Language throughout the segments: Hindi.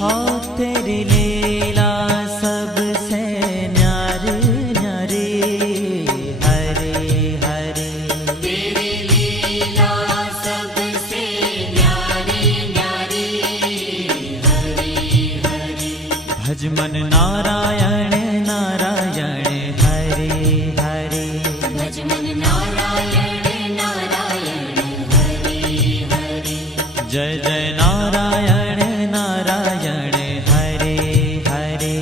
हाँ तेरी लीला सबसे न्यारी न्यारी, हरे हरे। तेरी लीला सबसे न्यारी न्यारी, हरे हरे। भज मन नारायण नारायण, हरे हरे। भज मन नारायण नारायण, हरे हरे। जय जय नारायण नारायण, हरे हरे।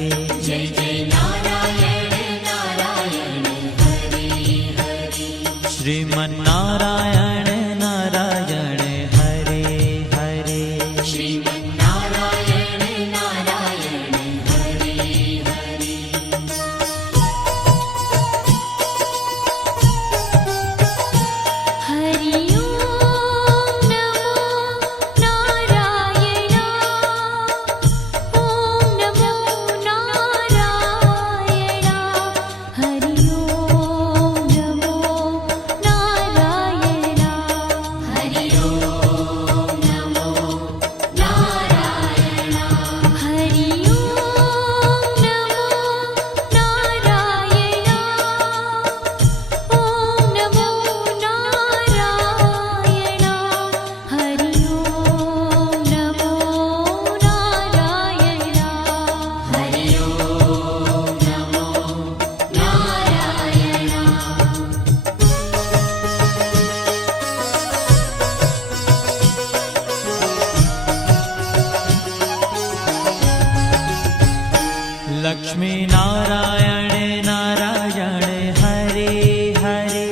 जय जय नारायण नारायण, हरे हरे। श्रीमन नारायण नारायण, हरे हरे। श्रीमन नारायण नारायण, हरे हरे। हरि ओम नमो नारायण। ओम नमो नारायण। हरि ओम नमो नारायण। हरि ओम नमो नारायण। हरि ओम नमो नारायण। ओम नमो नारायण। हरि ओम नमो नारायण। हरि ओम नमो नारायण। लक्ष्मी नारायण नारायण, हरे हरे।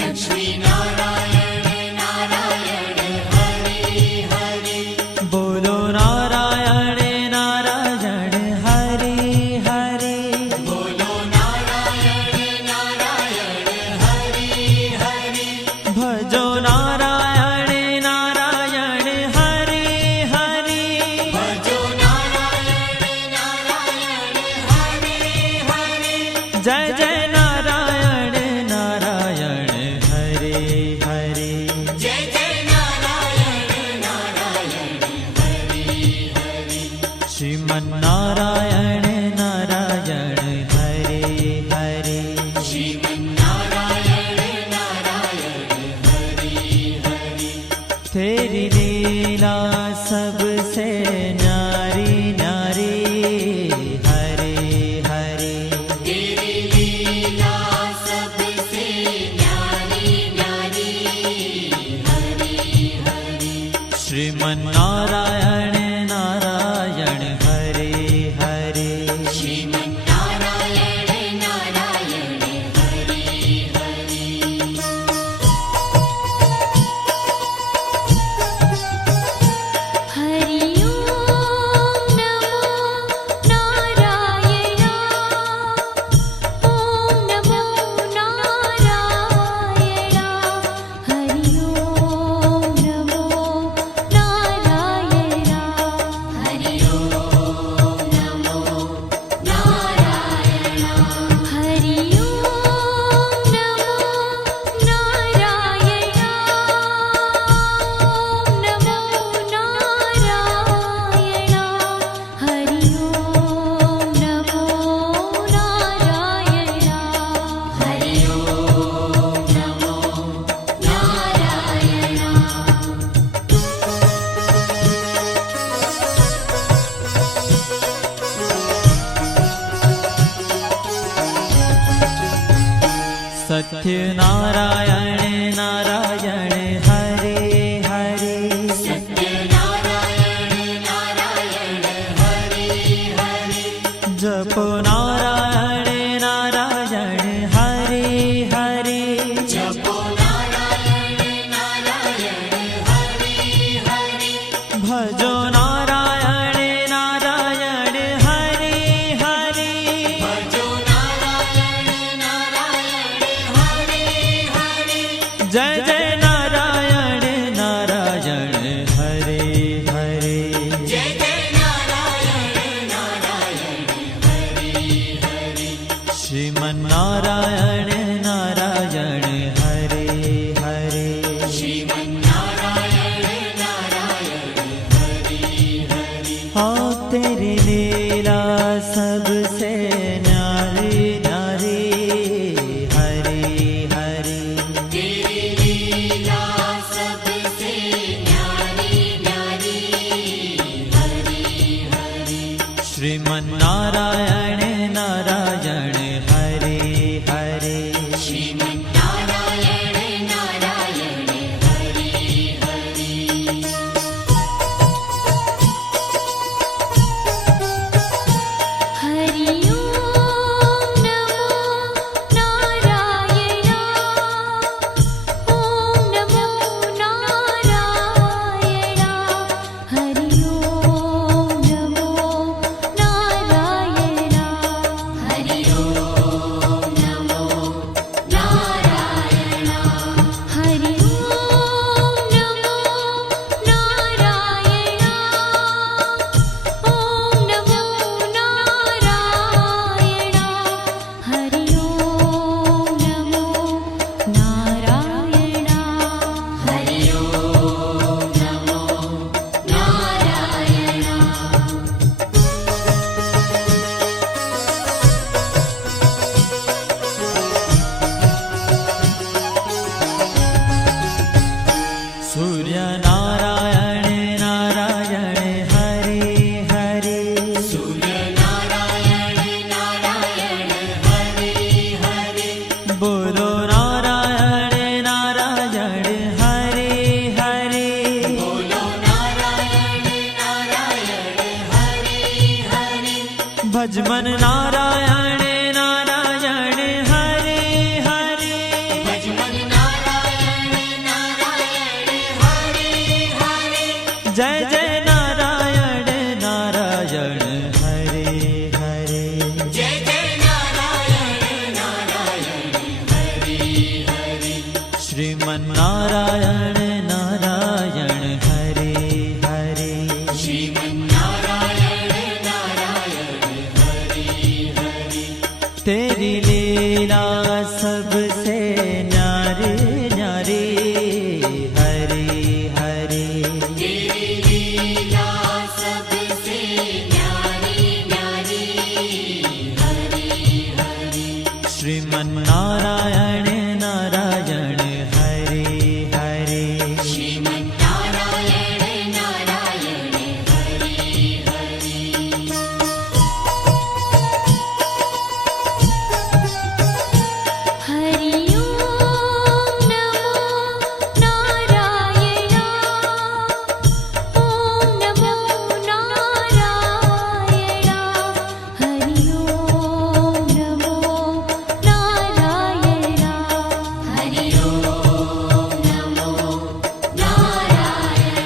लक्ष्मी नारायण नारायण, हरे हरे। बोलो नारायण नारायण, हरे हरे। बोलो नारायण नारायण, हरे हरे। भजो नारायण नारायण, हरे हरे। भजो नारायण नारायण, हरे हरे। जय जय नारायण नारायण, हरे हरे। जय जय नारायण नारायण, हरे हरे। श्रीमन नारायण नारायण, हरे हरे। श्रीमन नारायण नारायण, हरे हरे। तेरी लीला सबसे न्यारी न्यारी, हरे हरे। तेरी लीला सबसे न्यारी न्यारी, हरे हरे। श्रीमन नारायण नारायण, हरे हरे। श्रीमन नारायण नारायण, हरे हरे। हरि ओम नमो नारायण। ओम नमो नारायण। हरि ओम नमो नारायण। हरि ओम नमो नारायण। हरि ओम नमो नारायण। ओम नमो नारायण। हरि ओम नमो नारायण। हरि ओम नमो सत्य नारायण नारायण, हरे हरे। सत्य नारायण नारायण, हरे हरे। जपो नारायण नारायण, हरे हरे। जपो नारायण नारायण, हरे हरे। भजो नारायण नारायण, हरे हरे। भजो नारायण नारायण, हरे हरे। जय जय नारायण नारायण, हरे हरे। जय जय नारायण नारायण, हरे हरे। श्रीमन नारायण नारायण, हरे हरे। श्रीमन नारायण नारायण, हाँ तेरी लीला सबसे न्यारी न्यारी हरी हरी तेरी लीला सबसे न्यारी न्यारी हरि हरि श्रीमन्नारायण नारायण हरे हरे श्रीमन्नारायण नारायण हरि हरि हरि ओम नमो नारायण ओम नमो नारायण हरि ओम नमो नारायण हरि ओम नमो नारायण हरि ओम नमो नारायण ओम नमो नारायण हरि ओम नमो नारायण हरि ओम नमो नारायण सूर्य नारायण नारायण हरे हरे सूर्य नारायण नारायण हरि हरि बोलो नारायण नारायण हरे हरे बोलो नारायण नारायण हरि हरि भजमन नारायण नारायण हरे हरे भजमन नारायण नारायण हरि हरि जय जय नारायण नारायण हरे हरे जय जय नारायण नारायण हरि हरि श्रीमन्नारायण नारायण हरे हरे श्रीमन्नारायण नारायण हरि हरि तेरी लीला सबसे न्यारी न्यारी हरे हरे तेरी लीला सबसे न्यारी न्यारी हरि हरि श्रीमन्नारायण नारायण हरे हरे श्रीमन्नारायण नारायण हरि हरि हरि ओम नमो नारायण ओम नमो नारायण हरि ओम नमो नारायण हरि ओम नमो नारायण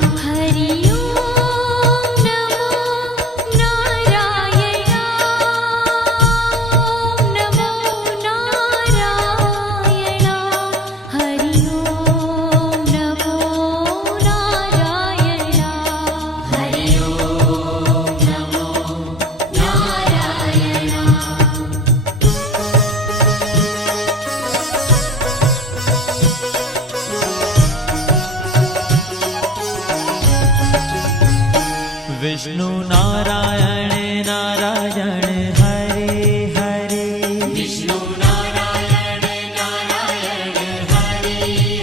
हरि ओम नमो नारायण ओम नमो नारायण हरि ओम नमो नारायण हरि ओम नमो नारायण विष्णु नारायण नारायण हरे हरे विष्णु नारायण नारायण हरि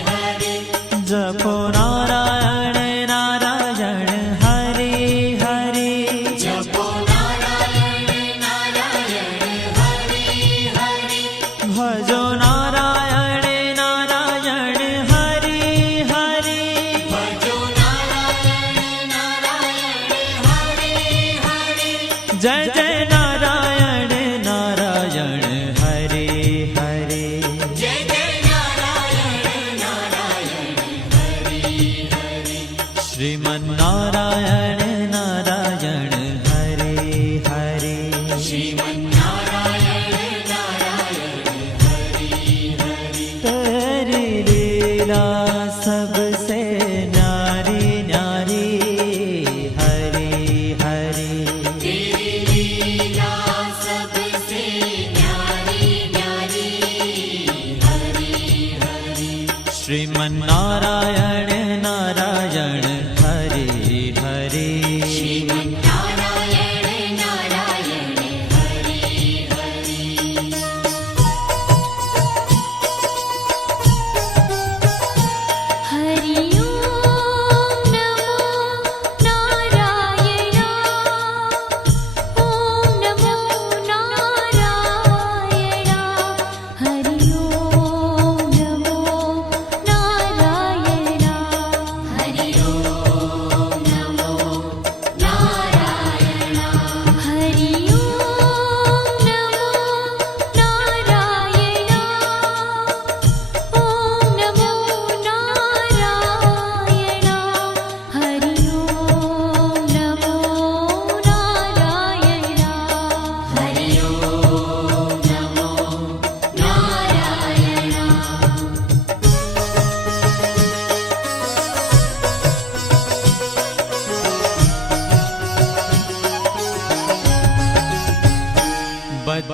हरि जपो नारायण नारायण हरे हरे जपो नारायण नारायण हरि हरि भजो नारायण नारायण हरे हरे भजो नारायण नारायण हरि हरि जय जय नारायण नारायण हरे हरे जय जय नारायण नारायण हरि हरि श्रीमन्नारायण नारायण हरे हरे श्रीमन्नारायण नारायण हरि हरि तेरी लीला सबसे न्यारी न्यारी हरे हरे तेरी लीला सबसे न्यारी न्यारी हरि हरि श्रीमन्नारायण नारायण हरे हरे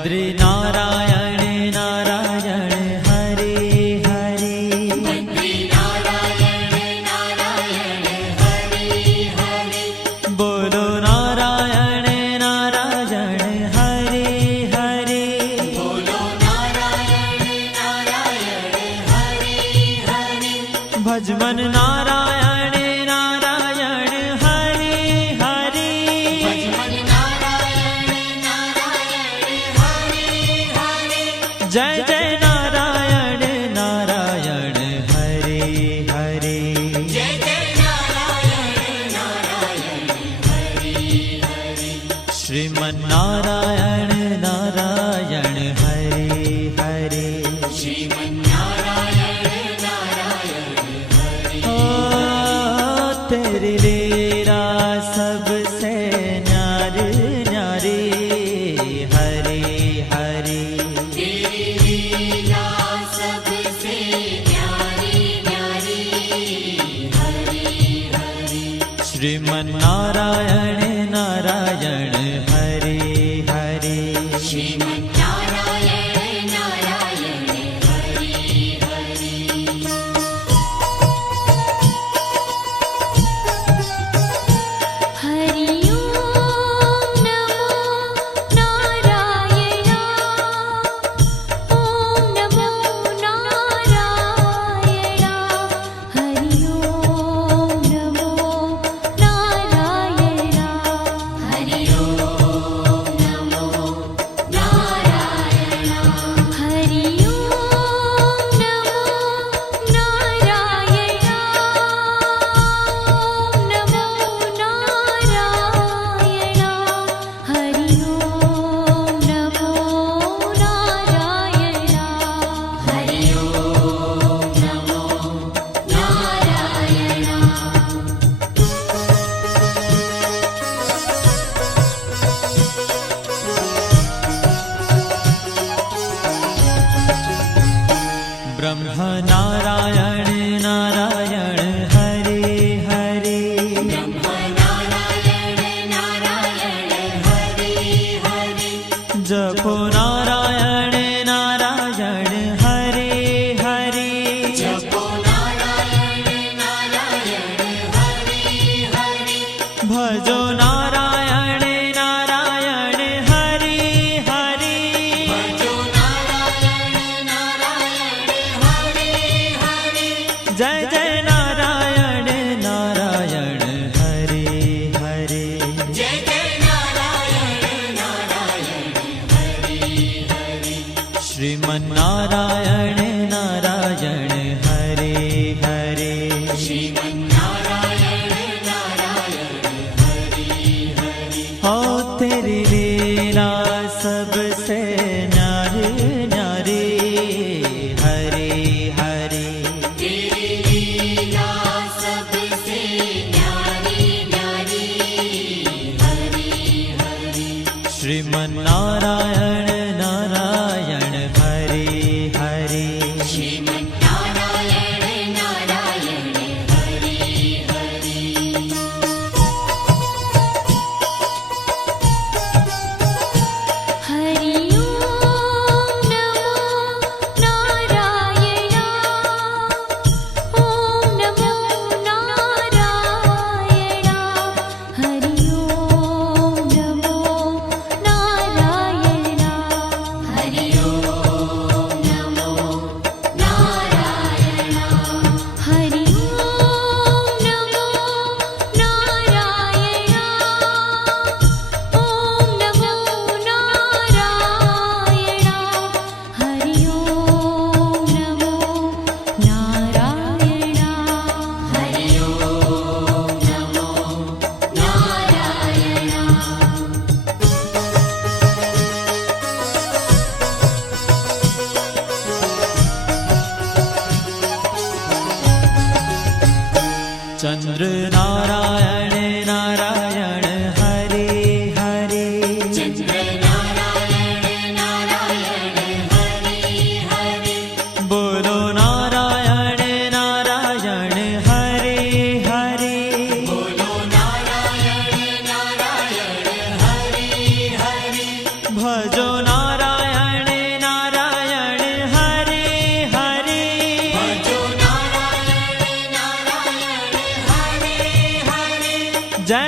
बद्री नारायण नारायण हरे हरे बद्री नारायण नारायण हरे हरे बोलो नारायण नारायण हरे हरे बोलो नारायण नारायण हरे हरे भजमन नारायण नारायण हरे हरे भजमन नारायण नारायण हरे हरे जय जय नारायण नारायण हरे हरे जय जय नारायण नारायण हरे हरे श्रीमन नारायण नारायण हरे हरे श्रीमन्नारायण नारायण हरे ओ तेरी लीला सबसे न्यारी न्यारी हरे हरे तेरी लीला सबसे न्यारी न्यारी हरे हरे श्रीमन नारायण नारायण हरे हरे श्रीमन्नारायण नारायण हरे हरे हरि ओम नमो नारायण ओम नमो नारायण हरि ओम नमो नारायण हरि ओम नमो नारायण हरि ओम नमो नारायण ओम नमो नारायण हरि ओम नमो नारायण हरि ओम नमो नारायण ब्रह्म नारायण नारायण हरे हरे नारायण नारायण हरे हरे जपो नारायण नारायण हरे हरे जपो नारायण नारायण हरे हरे भजो नारायण नारायण हरे हरे भजो नारायण नारायण हरे हरे जय जय नारायण नारायण हरे हरे जय जय नारायण नारायण हरे हरे श्रीमन नारायण नारायण हरे हरे श्रीमन्नारायण नारायण हरे हरे हो तेरी लीला सबसे न्यारी न्यारी हरे हरे तेरी लीला सबसे न्यारी न्यारी हरे हरे श्रीमन नारायण नारायण हरे हरे श्रीमन्नारायण नारायण हरे हरे हरि ओम नमो नारायण ओम नमो नारायण हरि ओम नमो नारायण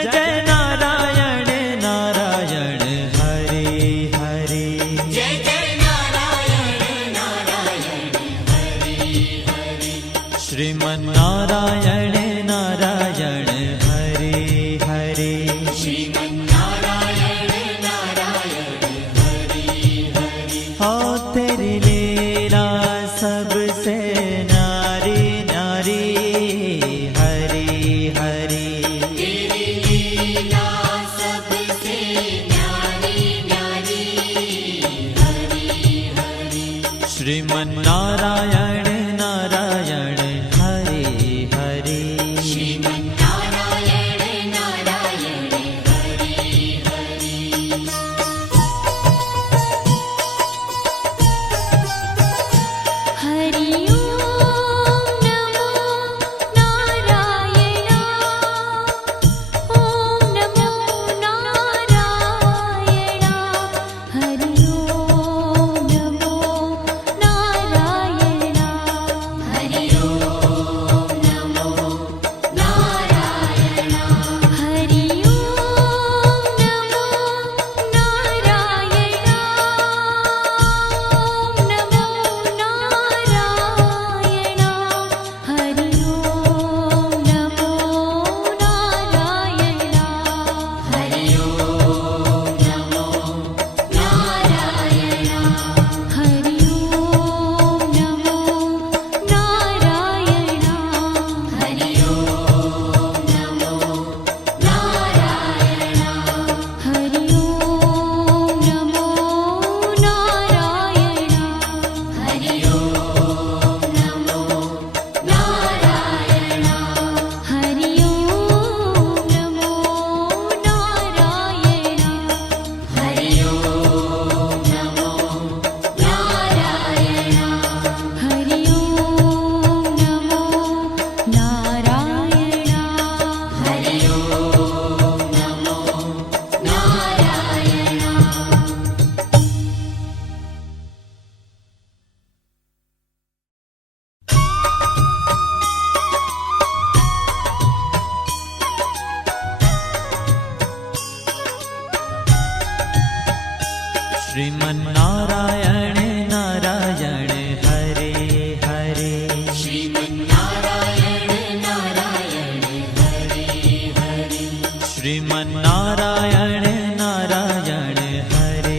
जय जय नारायण नारायण हरे हरे जय जय नारायण नारायण हरे हरे श्रीमन्नारायण नारायण हरे हरे श्रीमन्नारायण नारायण हरे हरे हो तेरी लीला सबसे न्यारी न्यारी हरे हरे तेरी लीला सबसे न्यारी न्यारी हरे हरे श्रीमन्नारायण नारायण हरे हरे श्रीमन्नारायण नारायण हरे हरे हरि ओम नमो नारायण ओम नमो नारायण हरि ओम नमो नारायण हरि ओम नमो नारायण हरि ओम नमो नारायण ओम नमो नारायण हरि ओम नमो नारायण हरि ओम नमो नारायण हरि ओम नमो नारायण हरि ओम नमो नारायण हरि ओम नमो नारायण हरि ओम नमो नारायण हरि ओम नमो नारायण हरि ओम नमो नारायण हरि ओम नमो नारायण हरि ओम नमो नारायण श्रीमन्नारायण नारायण हरे हरे श्रीमन्नारायण नारायण हरे हरे श्रीमन्नारायण नारायण हरे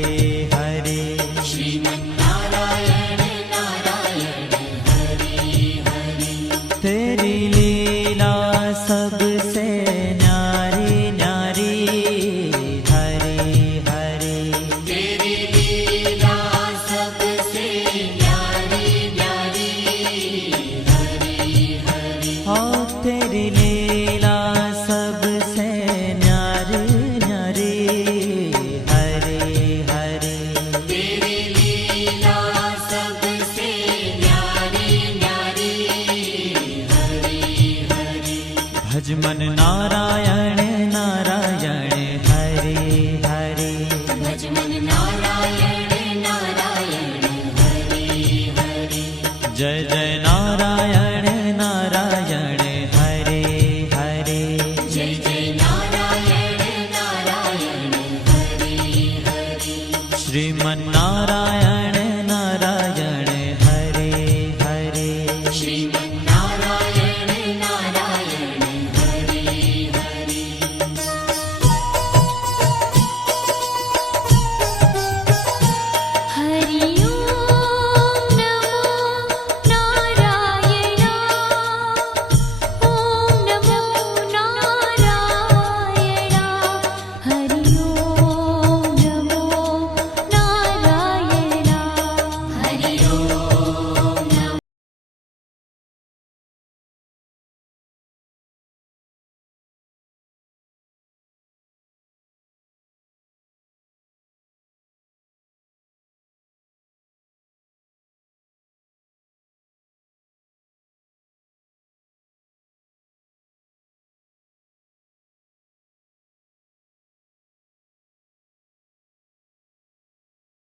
हरे श्रीमन्नारायण नारायण हरे हरे तेरी लीला सबसे न्यारी न्यारी हरे हरे तेरी लीला सबसे न्यारी न्यारी हरे हरे हो तेरी लीला सबसे न्यारी न्यारी हरे हरे तेरी लीला सबसे न्यारी न्यारी हरे हरे भजमन नारायण नारायण हरे हरे भजमन नारायण नारायण हरे हरे जय जय नारायण नारायण हरे हरे जय जय नारायण नारायण हरे हरे श्रीमन्नारायण